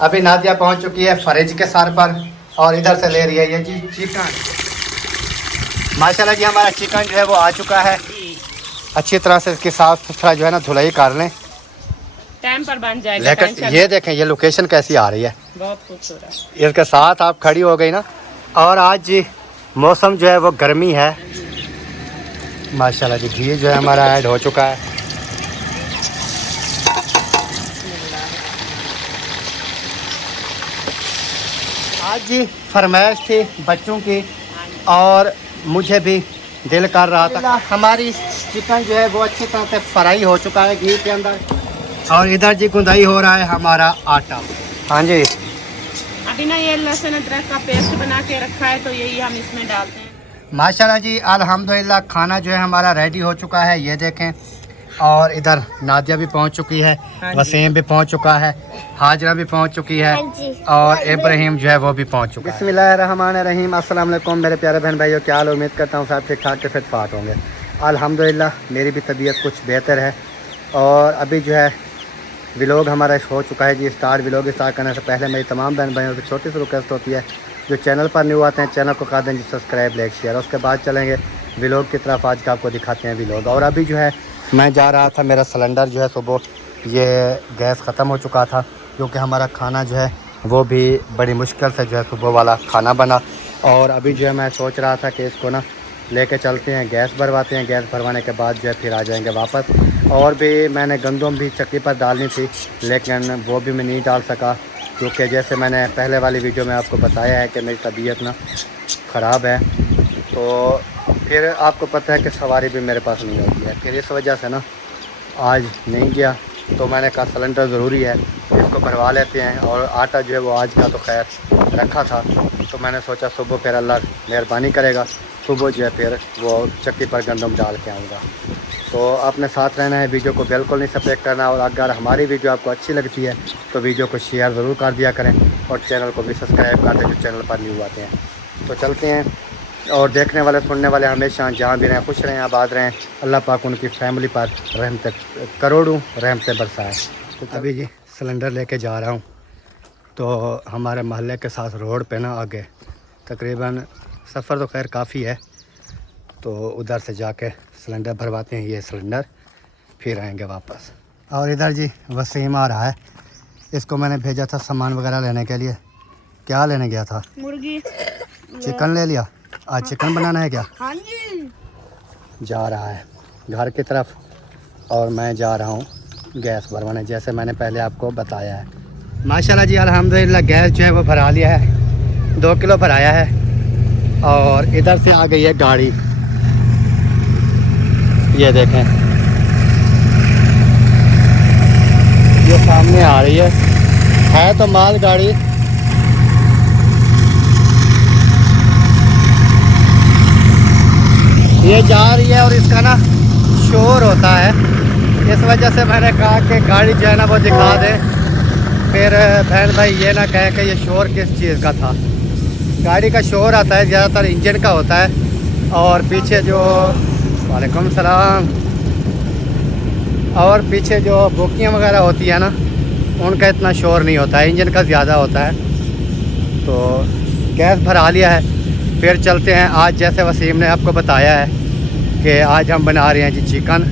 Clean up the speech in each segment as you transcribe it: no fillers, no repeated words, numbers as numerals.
अभी नादिया पहुंच चुकी है फ्रिज के सर पर और इधर से ले रही है ये जी चिकन। माशाल्लाह जी हमारा चिकन जो है वो आ चुका है। अच्छी तरह से इसकी साफ सुथरा जो है ना धुलाई कर लें, टाइम पर बन जाएगा। लेकिन ये देखें ये लोकेशन कैसी आ रही है, बहुत खूबसूरत। इसके साथ आप खड़ी हो गई ना। और आज जी मौसम जो है वो गर्मी है। माशाल्लाह जी घी जो है हमारा ऐड हो चुका है। आज जी फरमाइश थी बच्चों की और मुझे भी दिल कर रहा था। हमारी चिकन जो है वो अच्छी तरह से फ्राई हो चुका है घी के अंदर और इधर जी गुंदाई हो रहा है हमारा आटा। हाँ जी अभी ना ये लहसुन अदरक का पेस्ट बना के रखा है तो यही हम इसमें डालते हैं। माशाल्लाह जी अल्हम्दुलिल्लाह खाना जो है हमारा रेडी हो चुका है, ये देखें। और इधर नादिया भी पहुंच चुकी है, वसीम भी पहुंच चुका है, हाजरा भी पहुंच चुकी है और इब्राहिम जो है वो भी पहुंच चुका है। बिस्मिल्लाहिर्रहमानिर्रहीम, अस्सलाम वालेकुम मेरे प्यारे बहन भाइयों, क्या हाल। उम्मीद करता हूँ सब ठीक ठाक के फिट फाट होंगे। अल्हम्दुलिल्लाह मेरी भी तबीयत कुछ बेहतर है और अभी जो है व्लॉग हमारा हो चुका है जी स्टार्ट। व्लॉग स्टार्ट करने से पहले मेरी तमाम बहन भाइयों से छोटी सी रिक्वेस्ट होती है, जो चैनल पर न्यू आते हैं चैनल को कर दें जी सब्सक्राइब, लाइक, शेयर। उसके बाद चलेंगे व्लॉग की तरफ। आज का आपको दिखाते हैं व्लॉग। और अभी जो है मैं जा रहा था, मेरा सिलेंडर जो है सुबह ये गैस ख़त्म हो चुका था क्योंकि हमारा खाना जो है वो भी बड़ी मुश्किल से जो है सुबह वाला खाना बना। और अभी जो है मैं सोच रहा था कि इसको ना लेके चलते हैं, गैस भरवाते हैं। गैस भरवाने के बाद जो है फिर आ जाएंगे वापस। और भी मैंने गंदम भी चक्की पर डालनी थी लेकिन वो भी मैं नहीं डाल सका क्योंकि जैसे मैंने पहले वाली वीडियो में आपको बताया है कि मेरी तबीयत ना ख़राब है। तो फिर आपको पता है कि सवारी भी मेरे पास नहीं होती है, फिर इस वजह से ना आज नहीं गया। तो मैंने कहा सिलेंडर ज़रूरी है, इसको भरवा लेते हैं। और आटा जो है वो आज का तो खैर रखा था तो मैंने सोचा सुबह फिर अल्लाह मेहरबानी करेगा, सुबह जो है फिर वो चक्की पर गंदम डाल के आऊँगा। तो अपने साथ रहना है, वीडियो को बिल्कुल नहीं स्किप करना। और अगर हमारी वीडियो आपको अच्छी लगती है तो वीडियो को शेयर ज़रूर कर दिया करें और चैनल को भी सब्सक्राइब कर दें जो चैनल पर न्यू आते हैं। तो चलते हैं और देखने वाले सुनने वाले हमेशा जहाँ भी रहें खुश रहें, आबाद रहें। अल्लाह पाक उनकी फैमिली पर रहमत करोड़ों रहमतें बरसाएँ। तो अभी जी सिलेंडर लेके जा रहा हूँ। तो हमारे मोहल्ले के साथ रोड पे ना आगे तकरीबन सफ़र तो खैर काफ़ी है, तो उधर से जाके सिलेंडर भरवाते हैं ये सिलेंडर, फिर आएंगे वापस। और इधर जी वसीम आ रहा है, इसको मैंने भेजा था सामान वगैरह लेने के लिए। क्या लेने गया था? मुर्गी। चिकन ले लिया। आज चिकन बनाना है क्या? हाँ जी। जा रहा है घर की तरफ और मैं जा रहा हूँ गैस भरवाने, जैसे मैंने पहले आपको बताया है। माशाल्लाह जी अल्हम्दुलिल्लाह गैस जो है वो भरा लिया है, 2 किलो भराया है। और इधर से आ गई है गाड़ी, ये देखें ये सामने आ रही है तो माल गाड़ी। ये जा रही है और इसका ना शोर होता है, इस वजह से मैंने कहा कि गाड़ी जो है ना वो दिखा दे, फिर बहन भाई ये ना कहे कि ये शोर किस चीज़ का था। गाड़ी का शोर आता है ज़्यादातर इंजन का होता है और पीछे जो वालेकुम सलाम और पीछे जो बोकियाँ वगैरह होती है ना उनका इतना शोर नहीं होता है, इंजन का ज़्यादा होता है। तो गैस भरा लिया है, फिर चलते हैं। आज जैसे वसीम ने आपको बताया है कि आज हम बना रहे हैं जी चिकन,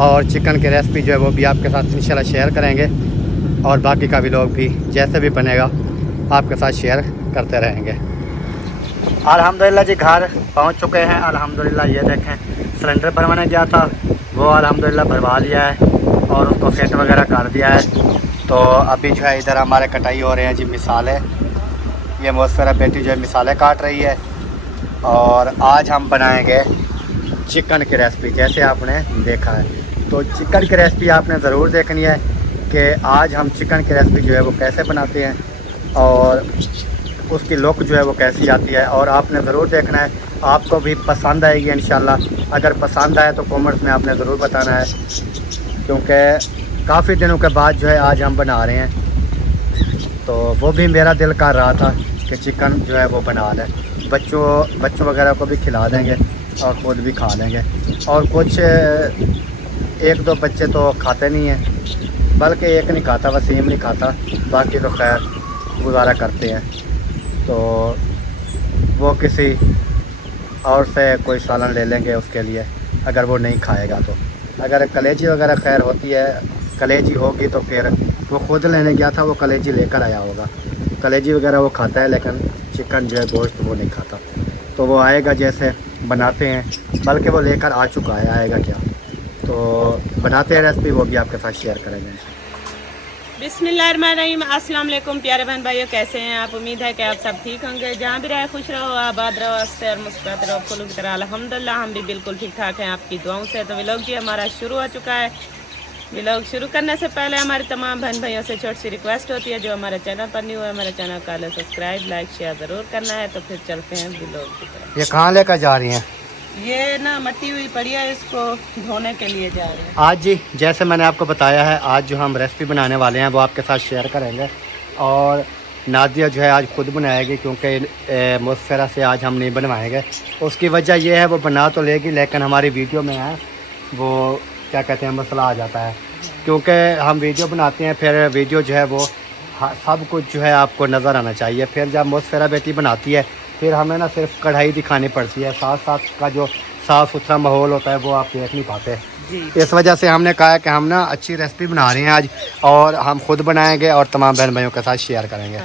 और चिकन की रेसिपी जो है वो भी आपके साथ इंशाल्लाह शेयर करेंगे और बाकी का भी लोग भी जैसे भी बनेगा आपके साथ शेयर करते रहेंगे। अल्हम्दुलिल्लाह जी घर पहुंच चुके हैं। अल्हम्दुलिल्लाह ये देखें सिलेंडर भरवाने गया था वो अल्हम्दुलिल्लाह भरवा लिया है और उसको फिट वगैरह कर दिया है। तो अभी जो है इधर हमारे कटाई हो रहे हैं जी मिसाले। ये मुसफ़रा बेटी जो है मिसाले काट रही है और आज हम बनाएंगे चिकन की रेसिपी जैसे आपने देखा है। तो चिकन की रेसिपी आपने ज़रूर देखनी है कि आज हम चिकन की रेसिपी जो है वो कैसे बनाते हैं और उसकी लुक जो है वो कैसी आती है। और आपने ज़रूर देखना है, आपको भी पसंद आएगी इंशाल्लाह। अगर पसंद आए तो कमेंट्स में आपने ज़रूर बताना है क्योंकि काफ़ी दिनों के बाद जो है आज हम बना रहे हैं। तो वो भी मेरा दिल कर रहा था कि चिकन जो है वो बना लें, बच्चों वगैरह को भी खिला देंगे और ख़ुद भी खा लेंगे। और कुछ 1-2 बच्चे तो खाते नहीं हैं, बल्कि एक नहीं खाता, वसीम नहीं खाता, बाकी तो खैर गुजारा करते हैं। तो वो किसी और से कोई सालन ले लेंगे उसके लिए, अगर वो नहीं खाएगा तो। अगर कलेजी वगैरह खैर होती है, कलेजी होगी तो फिर वो खुद लेने गया था, वो कलेजी लेकर आया होगा। कलेजी वगैरह वो खाता है, लेकिन चिकन जो है गोश्त वो नहीं खाता। तो वो आएगा जैसे बनाते हैं, बल्कि वो लेकर आ चुका है, आएगा क्या तो बनाते हैं रेसिपी, वो भी आपके साथ शेयर करेंगे। बिस्मिल्लाहिर्रहमानिर्रहीम। अस्सलाम वालेकुम प्यारे बहन भाइयों, कैसे हैं आप? उम्मीद है कि आप सब ठीक होंगे। जहाँ भी रहे खुश रहो, आबाद रहो, हंसते और मुस्कुराते रहो फूलों की तरह। अल्हम्दुलिल्लाह हम भी बिल्कुल ठीक ठाक हैं आपकी दुआओं से। तो व्लॉग जी हमारा शुरू हो चुका है। व्लॉग शुरू करने से पहले हमारे तमाम बहन भाइयों से छोटी सी रिक्वेस्ट होती है, जो हमारे चैनल पर न्यू है, हमारे चैनल का सब्सक्राइब लाइक शेयर ज़रूर करना है। तो फिर चलते हैं व्लॉग की तरफ। ये कहाँ लेकर जा रही हैं? ये ना मट्टी हुई पड़ी है, इसको धोने के लिए जा रहे हैं। आज जी जैसे मैंने आपको बताया है, आज जो हम रेसिपी बनाने वाले हैं वो आपके साथ शेयर करेंगे। और नादिया जो है आज खुद बनाएगी, क्योंकि मुस्फरा से आज हम नहीं बनवाएंगे। उसकी वजह यह है, वो बना तो लेगी लेकिन हमारी वीडियो में है वो क्या कहते हैं मसला आ जाता है, क्योंकि हम वीडियो बनाते हैं, फिर वीडियो जो है वो सब कुछ जो है आपको नज़र आना चाहिए। फिर जब मुस्फरा बेटी बनाती है, फिर हमें ना सिर्फ कढ़ाई दिखानी पड़ती है, साथ साथ का जो साफ़ सुथरा माहौल होता है वो आप देख नहीं पाते जी। इस वजह से हमने कहा कि हम ना अच्छी रेसिपी बना रहे हैं आज, और हम खुद बनाएंगे और तमाम बहन भाइयों के साथ शेयर करेंगे।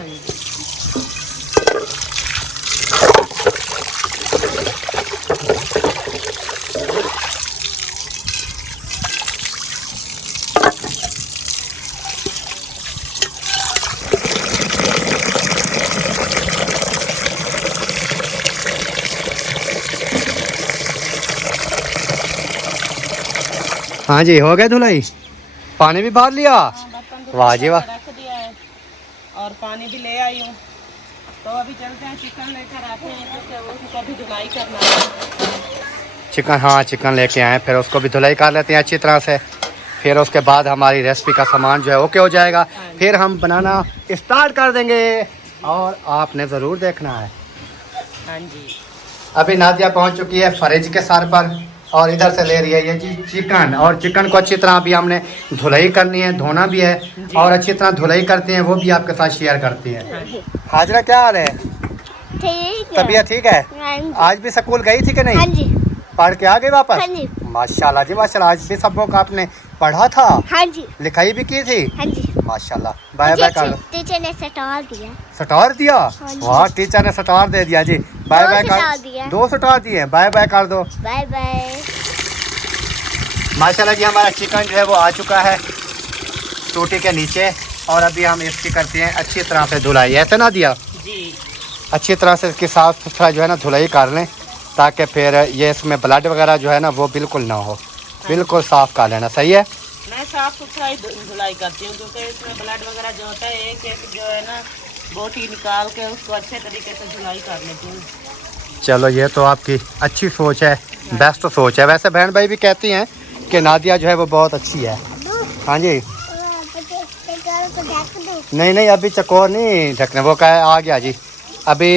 हाँ जी, हो गए धुलाई? पानी भी भर लिया? वाह जी वाह। रख दिया है और पानी भी ले आई हूँ। तो अभी चलते हैं, चिकन लेकर आते हैं, क्योंकि उसको भी धुलाई करना है। चिकन, हाँ चिकन लेके आए, फिर उसको भी धुलाई कर लेते हैं अच्छी तरह से। फिर उसके बाद हमारी रेसिपी का सामान जो है ओके हो जाएगा, फिर हम बनाना स्टार्ट कर देंगे और आपने ज़रूर देखना है। हाँ जी। अभी नादिया पहुंच चुकी है फ्रिज के सर पर, और इधर से ले रही है ये जी चिकन। और चिकन को अच्छी तरह अभी हमने धुलाई करनी है, धोना भी है और अच्छी तरह धुलाई करते हैं, वो भी आपके साथ शेयर करती है। हाजरा क्या हाल है? ठीक है। तबीयत ठीक है? आज भी स्कूल गई थी कि नहीं? हाँ जी। पढ़ के आ गई वापस? हाँ जी। माशाल्लाह जी माशाल्लाह। आज भी सबों का आपने पढ़ा था? हाँ जी। लिखाई भी की थी? हाँ जी। माशाल्लाह। बाय बाय कर लो। टीचर ने सटार दिया। सटार दिया? वाह, टीचर ने सटार दे दिया जी। बाय बाय कर। 2 सटार दिए, बाय बाय कर दो। Bye bye. माशाल्लाह जी हमारा चिकन जो है वो आ चुका है टूटी के नीचे, और अभी हम इसकी करते हैं अच्छी तरह से धुलाई। ऐसे ना दिया जी, अच्छी तरह से इसकी साफ सुथरा जो है ना धुलाई कर लें, ताकि फिर ये इसमें ब्लड वगैरह जो है ना वो बिल्कुल ना हो, बिल्कुल साफ़ कर लेना। सही है? मैं साफ सुथरा ही धुलाई करती हूँ, क्योंकि इसमें ब्लड वगैरह जो होता है एक एक जो है ना बोटी निकाल के उसको अच्छे तरीके से धुलाई कर लेती हूँ। चलो, ये तो आपकी अच्छी सोच है, बेस्ट सोच है। वैसे बहन भाई भी कहती हैं कि नादिया जो है वो बहुत अच्छी है। हाँ जी। नहीं नहीं, अभी चकोर नहीं ढकने, वो कहे आ गया जी। अभी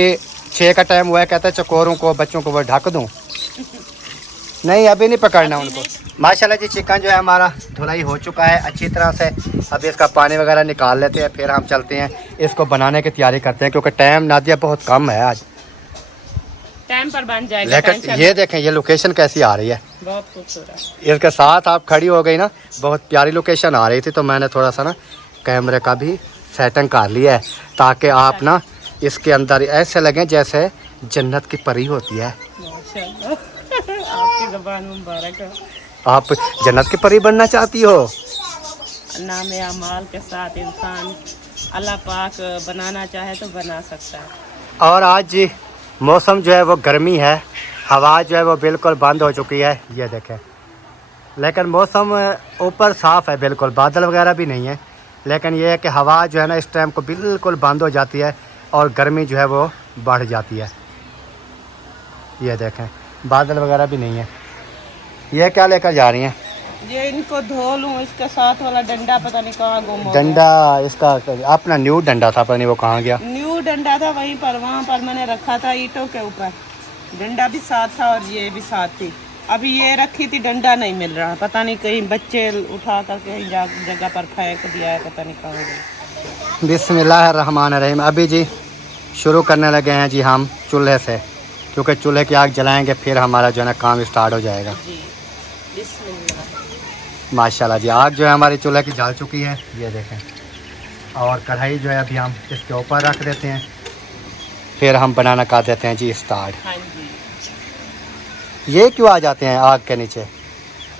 6 का टाइम हुआ है, कहता है चकोरों को बच्चों को वो ढक दूँ। नहीं अभी नहीं पकड़ना उनको। माशाल्लाह जी चिकन जो है हमारा धुलाई हो चुका है अच्छी तरह से। अभी इसका पानी वगैरह निकाल लेते हैं, फिर हम चलते हैं इसको बनाने की तैयारी करते हैं, क्योंकि टाइम नादिया बहुत कम है आज। टाइम पर बन जाएगा। लेकिन ये देखें ये लोकेशन कैसी आ रही है, बहुत खूबसूरत। इसके साथ आप खड़ी हो गई ना, बहुत प्यारी लोकेशन आ रही थी। तो मैंने थोड़ा सा ना कैमरे का भी सेटिंग कर लिया है, ताकि आप ना इसके अंदर ऐसे लगें जैसे जन्नत की परी होती है। माशाल्लाह। आपकी ज़बान मुबारक है। आप जन्नत की परी बनना चाहती हो? नाम अमाल के साथ इंसान अल्लाह पाक बनाना चाहे तो बना सकता है। और आज जी मौसम जो है वो गर्मी है, हवा जो है वो बिल्कुल बंद हो चुकी है, ये देखें। लेकिन मौसम ऊपर साफ़ है, बिल्कुल बादल वगैरह भी नहीं है। लेकिन ये है कि हवा जो है ना इस टाइम को बिल्कुल बंद हो जाती है और गर्मी जो है वो बढ़ जाती है। ये देखें बादल वगैरह भी नहीं है। ये क्या लेकर जा रही हैं? ये इनको धो लूँ, इसके साथ वाला डंडा पता नहीं कहाँ गुम हो गया। डंडा इसका अपना न्यू डंडा था, पता नहीं वो कहाँ गया। न्यू डंडा था वहीं पर, वहाँ पर मैंने रखा था ईंटों के ऊपर। डंडा भी साथ था और ये भी साथ थी। अभी ये रखी थी, डंडा नहीं मिल रहा, पता नहीं कहीं बच्चे उठा कर कहीं जगह पर फेंक दिया है, पता नहीं कहाँ गया। बिस्मिल्लाहिर्रहमानिर्रहीम। अभी जी शुरू करने लगे हैं जी हम चूल्हे से, क्योंकि चूल्हे की आग जलाएंगे फिर हमारा जो है ना काम स्टार्ट हो जाएगा। जी बिस्मिल्लाह। माशाल्लाह जी, आग जो है हमारी चूल्हे की जल चुकी है, ये देखें। और कढ़ाई जो है अभी हम इसके ऊपर रख देते हैं, फिर हम बनाना कर देते हैं जी स्टार्ट। हाँ जी, ये क्यों आ जाते हैं आग के नीचे?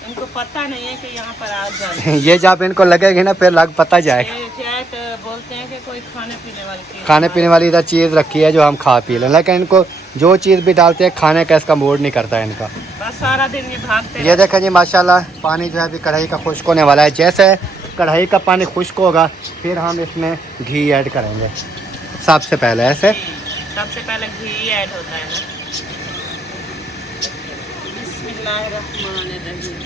उनको पता नहीं है कि यहाँ पर आग जल रही है। ये जब इनको लगेगी ना फिर लग पता जाएगा। ये शायद बोलते हैं कि कोई खाने पीने वाली चीज़, खाने पीने वाली इधर चीज़ रखी है जो हम खा पी लें, लेकिन इनको जो चीज़ भी डालते हैं खाने का इसका मूड नहीं करता है इनका। बस सारा दिन ये भागते ये देखें जी माशाल्लाह, पानी जो है अभी कढ़ाई का खुश्क होने वाला है। जैसे कढ़ाई का पानी खुश्क होगा फिर हम इसमें घी ऐड करेंगे। सबसे पहले ऐसे सबसे पहले घी ऐड होता है ना। बिस्मिल्लाहिर्रहमानिर्रहीम।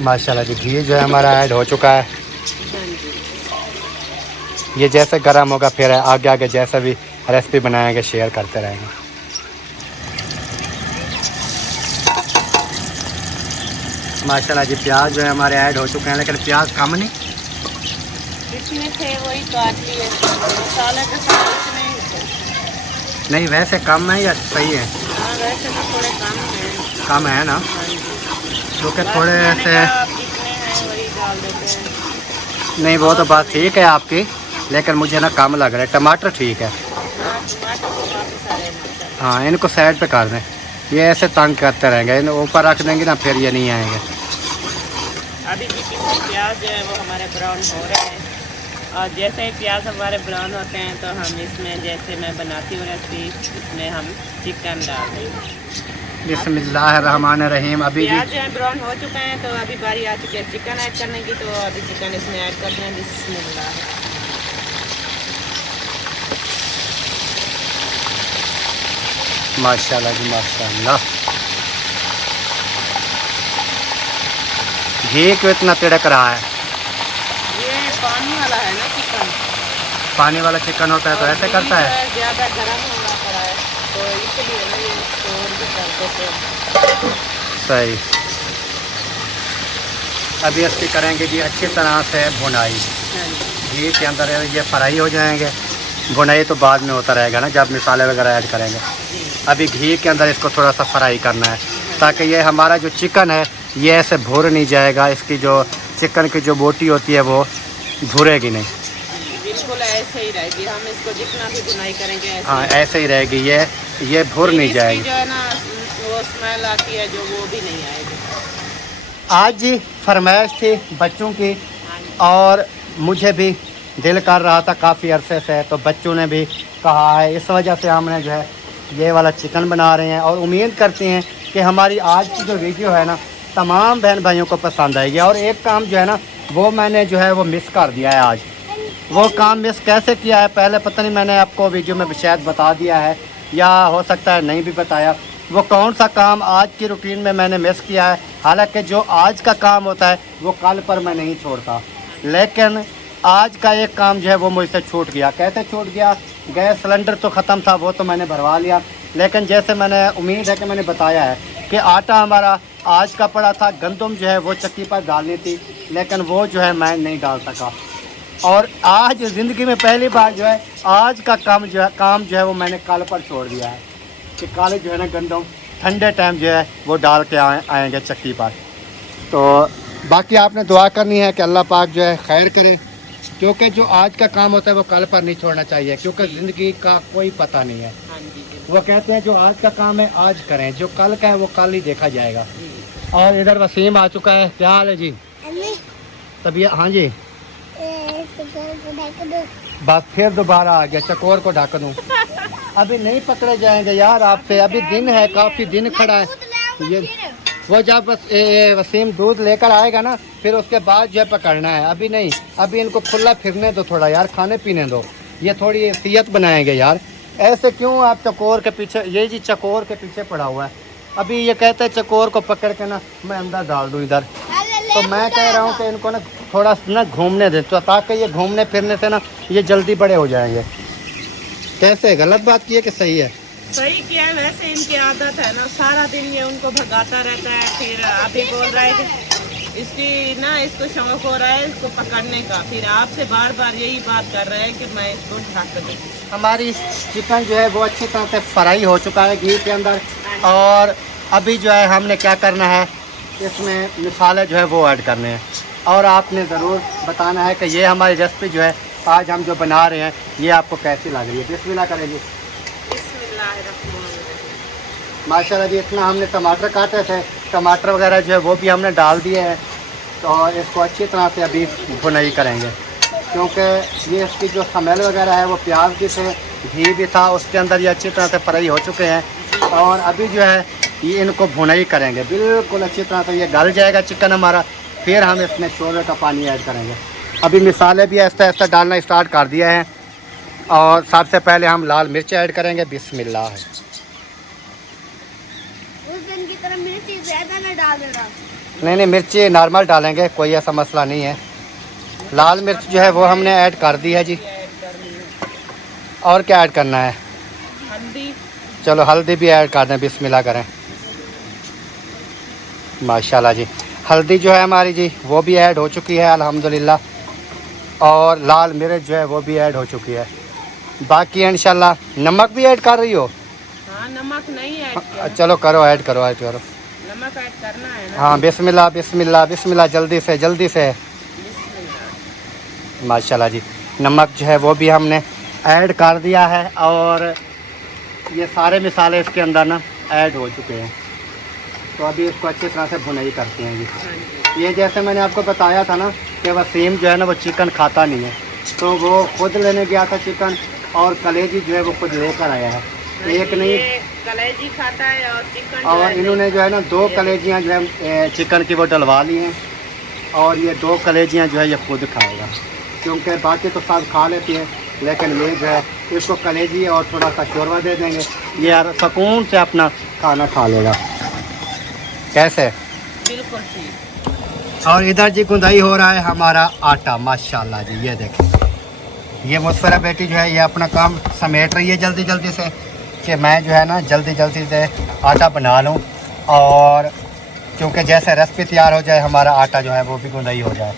माशाल्लाह जी, घी जो है हमारा ऐड हो चुका है। हाँ जी। ये जैसे गर्म होगा फिर आगे आगे जैसे भी रेसिपी बनाएंगे शेयर करते रहेंगे। माशाल्लाह जी, प्याज जो है हमारे ऐड हो चुके हैं, लेकिन प्याज कम नहीं, जितने थे वही काट लिए, मसाले के साथ इतने ही थे। नहीं वैसे कम है या सही है? हाँ वैसे तो थोड़े कम हैं। कम है ना, हाँ जी। क्योंकि बस थोड़े मैंने से कहा आप जितने हैं वही डाल देते हैं। नहीं वो तो बात ठीक है आपकी, लेकिन मुझे ना कम लग रहा है। टमाटर ठीक है, हाँ टमाटर तो काफ़ी सारे हैं। हाँ इनको साइड पे कर दें, ये ऐसे तंग करते रहेंगे, इन ऊपर रख देंगे ना फिर ये नहीं आएंगे। अभी जी पीछे प्याज जो है वो हमारे ब्राउन हो रहे हैं, और जैसे ही प्याज हमारे ब्राउन होते हैं तो हम इसमें, जैसे मैं बनाती हूँ रेसिपी, इसमें हम चिकन डाल देंगे। बिस्मिल्लाहिर्रहमानिर्रहीम। अभी प्याज जी जो है ब्राउन हो चुका है तो अभी बारी आ चुकी है चिकन ऐड करने की, तो अभी चिकन इसमें ऐड करते हैं। बिस्मिल्लाह। माशाल्लाह जी माशाल्लाह। घी क्यों इतना तिड़क रहा है? ये पानी वाला है ना चिकन, पानी वाला चिकन होता है तो ऐसे करता है। ज़्यादा गर्म होना पड़ा है तो इसलिए ना ये शोर भी करते थे। सही। अभी इसकी करेंगे जी अच्छी तरह से भुनाई, हाँ जी। घी के अंदर ये फ्राई हो जाएंगे। भुनाई तो बाद में होता रहेगा ना जब मसाले वगैरह ऐड करेंगे। अभी घी के अंदर इसको थोड़ा सा फ्राई करना है, ताकि ये हमारा जो चिकन है ये ऐसे भुर नहीं जाएगा, इसकी जो चिकन की जो बोटी होती है वो भुरेगी नहीं। बिल्कुल ऐसे ही रहेगी, हम इसको जितना भी बुनाई करेंगे ऐसे हाँ ऐसे ही रहेगी, ये भुर नहीं इसकी जाएगी। जो है ना वो स्मेल आती है जो, वो भी नहीं आएगी। आज जी फरमाइश थी बच्चों की, हाँ जी। और मुझे भी दिल कर रहा था काफ़ी अरसे से, तो बच्चों ने भी कहा है, इस वजह से हमने जो है ये वाला चिकन बना रहे हैं। और उम्मीद करते हैं कि हमारी आज की जो वीडियो है ना तमाम बहन भाइयों को पसंद आएगी। और एक काम जो है ना वो मैंने जो है वो मिस कर दिया है आज। वो काम मिस कैसे किया है पहले पता नहीं, मैंने आपको वीडियो में शायद बता दिया है या हो सकता है नहीं भी बताया। वो कौन सा काम आज की रूटीन में मैंने मिस किया है। हालांकि जो आज का काम होता है वो कल पर मैं नहीं छोड़ता, लेकिन आज का एक काम जो है वो मुझसे छूट गया। कैसे छूट गया? गैस सिलेंडर तो ख़त्म था, वो तो मैंने भरवा लिया, लेकिन जैसे मैंने उम्मीद है कि मैंने बताया है कि आटा हमारा आज का पड़ा था, गंदम जो है वो चक्की पर डालनी थी, लेकिन वो जो है मैं नहीं डाल सका। और आज ज़िंदगी में पहली बार जो है आज का काम जो है वो मैंने कल पर छोड़ दिया है कि कल जो है ना गंदम ठंडे टाइम जो है वो डाल के आएंगे चक्की पर। तो बाकी आपने दुआ करनी है कि अल्लाह पाक जो है खैर करे, क्योंकि जो आज का काम होता है वो कल पर नहीं छोड़ना चाहिए, क्योंकि ज़िंदगी का कोई पता नहीं है। हाँ जी। वो कहते हैं जो आज का काम है आज करें, जो कल का है वो कल ही देखा जाएगा। और इधर वसीम आ चुका है। क्या हाल है जी? तबीयत? हाँ जी। बस फिर दोबारा आ गया, चकोर को ढक दूँ। अभी नहीं पकड़े जाएंगे यार आपसे, अभी दिन है, काफ़ी दिन खड़ा है ये। वो जब बस वसीम दूध लेकर आएगा ना फिर उसके बाद जो है पकड़ना है, अभी नहीं। अभी इनको खुला फिरने दो थोड़ा यार, खाने पीने दो, ये थोड़ी एहतियत बनाएंगे यार। ऐसे क्यों आप चकोर के पीछे? ये जी चकोर के पीछे पड़ा हुआ है। अभी ये कहते हैं चकोर को पकड़ के ना मैं अंदर डाल दूँ इधर, तो मैं कह रहा हूँ कि इनको ना थोड़ा ना घूमने दें, तो ताकि ये घूमने फिरने से ना ये जल्दी बड़े हो जाएंगे। कैसे? गलत बात की है कि सही है? सही किया है, वैसे इनकी आदत है ना, सारा दिन ये उनको भगाता रहता है। फिर अभी बोल रहे थे इसकी ना इसको शौक हो रहा है इसको पकड़ने का, फिर आपसे बार बार यही बात कर रहे हैं कि मैं इसको ढक दूं। हमारी चिकन जो है वो अच्छी तरह से फ्राई हो चुका है घी के अंदर। और अभी जो है हमने क्या करना है, इसमें मसाले जो है वो ऐड करने हैं। और आपने ज़रूर बताना है कि ये हमारी रेसिपी जो है आज हम जो बना रहे हैं ये आपको कैसी लग रही है। बिस्मिल्लाह करेंगे। माशाल्लाह जी, इतना हमने टमाटर काटे थे, टमाटर वगैरह जो है वो भी हमने डाल दिए हैं। तो इसको अच्छी तरह से अभी भुनाई करेंगे, क्योंकि ये इसकी जो स्मेल वगैरह है वो प्याज भी थे, घी भी था, उसके अंदर ये अच्छी तरह से फ्राई हो चुके हैं। और अभी जो है ये इनको भुनाई करेंगे बिल्कुल अच्छी तरह से, ये गल जाएगा चिकन हमारा। फिर हम इसमें शोरबे का पानी ऐड करेंगे। अभी मिसाले भी ऐसा ऐसा डालना स्टार्ट कर दिया है। और सबसे पहले हम लाल मिर्च ऐड करेंगे। बिस्मिल्लाह। उस दिन की तरह मिर्ची ज़्यादा न डाल देना। नहीं, मिर्ची नॉर्मल डालेंगे, कोई ऐसा मसला नहीं है। लाल मिर्च जो है वो हमने ऐड कर दी है जी। और क्या ऐड करना है? हल्दी। चलो हल्दी भी ऐड कर दें। बिस्मिल्लाह करें। माशाल्लाह जी, हल्दी जो है हमारी जी वो भी ऐड हो चुकी है अल्हम्दुलिल्लाह। और लाल मिर्च जो है वो भी ऐड हो चुकी है। बाकी इंशाल्लाह नमक भी ऐड कर रही हो? हाँ, नमक नहीं ऐड किया। चलो करो, ऐड करो, ऐड करो। नमक ऐड करना है ना? हाँ, बिस्मिल्लाह बिस्मिल्लाह बिस्मिल्लाह, जल्दी से जल्दी से। माशाल्लाह जी, नमक जो है वो भी हमने ऐड कर दिया है। और ये सारे मसाले इसके अंदर ना ऐड हो चुके हैं। तो अभी इसको अच्छी तरह से भुनाई करते हैं जी। ये जैसे मैंने आपको बताया था ना कि वसीम जो है ना वो चिकन खाता नहीं है, तो वो खुद लेने गया था चिकन, और कलेजी जो है वो खुद लेकर आया है। एक नहीं, कलेजी खाता है और चिकन। और इन्होंने जो है ना 2 कलेजियाँ जो है चिकन की वो डलवा ली हैं। और ये 2 कलेजियाँ जो है ये खुद खाएगा, क्योंकि बाकी तो सब खा लेती हैं, लेकिन ये जो है इसको कलेजी और थोड़ा सा शोरबा दे देंगे, ये यार सुकून से अपना खाना खा लेगा। कैसे? बिल्कुल ठीक। और इधर जी गुंदाई हो रहा है हमारा आटा। माशाल्लाह जी, ये देखें, ये मुस्फरा बेटी जो है ये अपना काम समेट रही है जल्दी जल्दी से, कि मैं जो है ना जल्दी जल्दी से आटा बना लूँ। और क्योंकि जैसे रेसिपी तैयार हो जाए हमारा आटा जो है वो भी गुंदाई हो जाए।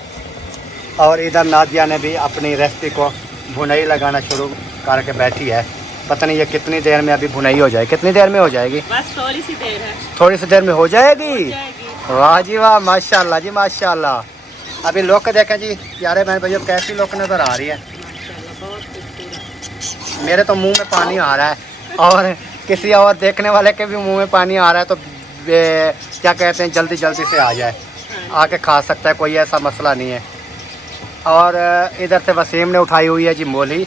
और इधर नादिया ने भी अपनी रेसिपी को भुनाई लगाना शुरू करके बैठी है। पता नहीं ये कितनी देर में अभी भुनाई हो जाए। कितनी देर में हो जाएगी? बस थोड़ी सी देर है। थोड़ी सी देर में हो जाएगी। वाह जी वाह, माशाल्लाह जी माशाल्लाह। अभी लोग देखें जी, प्यारे बहन भाइयों, कैसी लोग नज़र आ रही है। मेरे तो मुंह में पानी आ रहा है, और किसी और देखने वाले के भी मुंह में पानी आ रहा है। तो क्या कहते हैं, जल्दी जल्दी से आ जाए, आके खा सकता है, कोई ऐसा मसला नहीं है। और इधर से वसीम ने उठाई हुई है जी मोली।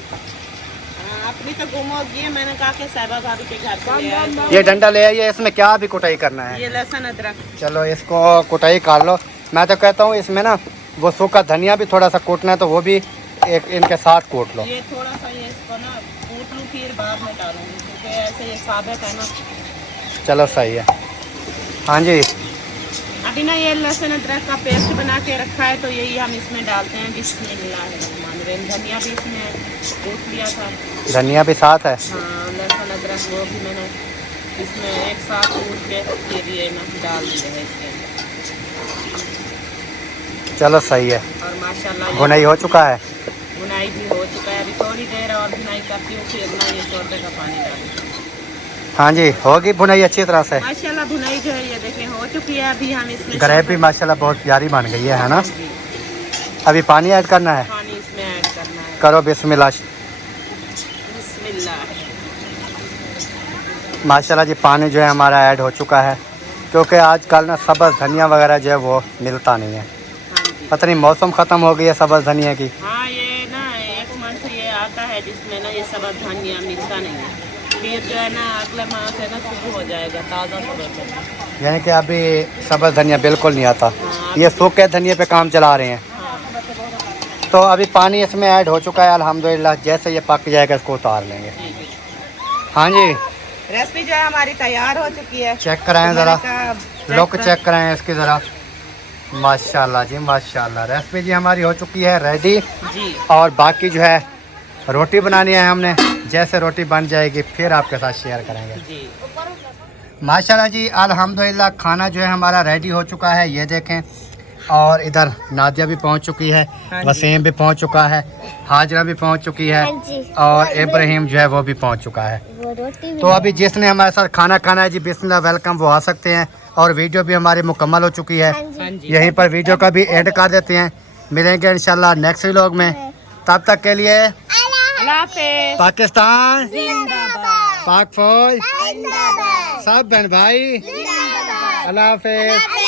अपनी तो गुम हो गई है, मैंने कहा कि साहिबा भाभी के घर से ले आए। ये डंडा ले आइए, इसमें क्या भी कुटाई करना है? ये लहसुन अदरक। चलो इसको कुटाई कर लो। मैं तो कहता हूँ इसमें ना वो सूखा धनिया भी थोड़ा सा कूटना है, तो वो भी एक इनके साथ कूट लो। ये थोड़ा सा ये इसको ना कूट लूँ, फिर बाद में डालूंगी, क्योंकि ऐसे ये साबित है ना। चलो सही है। हाँ जी, अभी ना ये लहसुन अदरक का पेस्ट बना के रखा है, तो यही हम इसमें डालते हैं। बिस्मिल्लाहिर्रहमानिर्रहीम। धनिया भी इसमें कूट लिया था। धनिया भी साथ है? हाँ, लहसुन अदरक वो भी मैंने इसमें एक साथ कूट के फिर ये ना डाल दिया है इसके अंदर। चलो सही है। और माशाल्लाह भुनाई हो चुका है? भुनाई भी हो चुका है। अभी थोड़ी देर और भुनाई करती हूँ, फिर ना ये शोरबे का पानी डालूंगी। हाँ जी, होगी भुनाई अच्छी तरह से। माशाल्लाह भुनाई जो है ये देखें हो चुकी है। अभी हम इसमें ग्रेवी माशाल्लाह बहुत प्यारी बन गई है ना? जी। अभी पानी ऐड करना है? पानी इसमें ऐड करना है। करो बिस्मिल्लाह। बिस्मिल्लाह। माशाल्लाह जी, पानी जो है हमारा ऐड हो चुका है, क्योंकि आजकल ना सब्ज़ धनिया वगैरह जो है वो मिलता नहीं है। हाँ जी। पता नहीं मौसम ख़त्म हो गई है सब्ज़ धनिया की। हाँ, ये ना एक मंथ ये आता है जिसमें ना ये सब्ज़ धनिया मिलता नहीं है, फिर जो है ना अगले माह से ना शुरू हो जाएगा ताज़ा सब्ज़ धनिया। यानी कि अभी सब्ज़ धनिया बिल्कुल नहीं आता। हाँ, ये सूखे धनिया पे काम चला रहे हैं। हाँ। तो अभी पानी इसमें ऐड हो चुका है अल्हम्दुलिल्लाह। जैसे ये पक जाएगा इसको उतार लेंगे। हाँ जी, रेसिपी जो है हमारी तैयार हो चुकी है। चेक कराएं ज़रा, लोग चेक चेक कराएं इसकी ज़रा। माशाल्लाह जी माशाल्लाह, रेसिपी जी हमारी हो चुकी है रेडी। जी। और बाकी जो है रोटी बनानी है हमने। जैसे रोटी बन जाएगी फिर आपके साथ शेयर करेंगे जी। माशाल्लाह जी अल्हम्दुलिल्लाह। खाना जो है हमारा रेडी हो चुका है, ये देखें। और इधर नादिया भी पहुंच चुकी है, हाँ जी। वसीम भी पहुंच चुका है, हाजरा भी पहुंच चुकी है हाँ जी। और इब्राहिम जो है वो भी पहुंच चुका है। वो रोटी भी तो अभी जिसने हमारे साथ खाना खाना है जी, बिस्मिल्लाह वेलकम, वो आ सकते हैं। और वीडियो भी हमारी मुकम्मल हो चुकी है। हाँ जी। हाँ जी। यहीं पर वीडियो का भी एंड कर देते हैं। मिलेंगे इंशाल्लाह नेक्स्ट व्लॉग में, तब तक के लिए अल्लाह हाफिज़। पाकिस्तान जिंदाबाद। पाक फौज जिंदाबाद। सब बहन भाई, जिंदाबाद। अल्लाह हाफिज।